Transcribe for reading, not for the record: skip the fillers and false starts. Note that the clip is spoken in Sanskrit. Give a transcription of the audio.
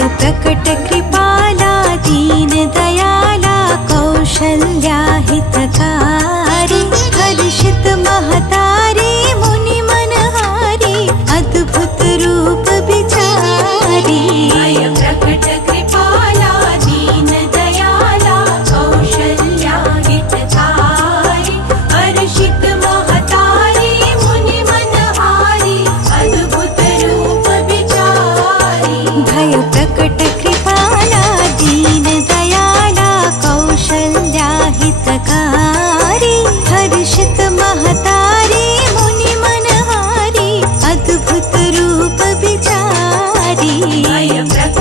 भय प्रकट कृपाला दीन दयाला कौशल्या हितकारी हर्षित महतारी मुनि मनहारी अद्भुत रूप विचारी भय प्रकट कृपाला दीन दयाला कौशल्या हितकारी हर्षित महतारी मुनि मनहारी अद्भुत रूप विचारी भय प्रकट कृपाला दीन दयाला कौशल्या हितकारी हर्षित महतारी मुनि मनहारी अद्भुत रूप विचारी भय प्रकट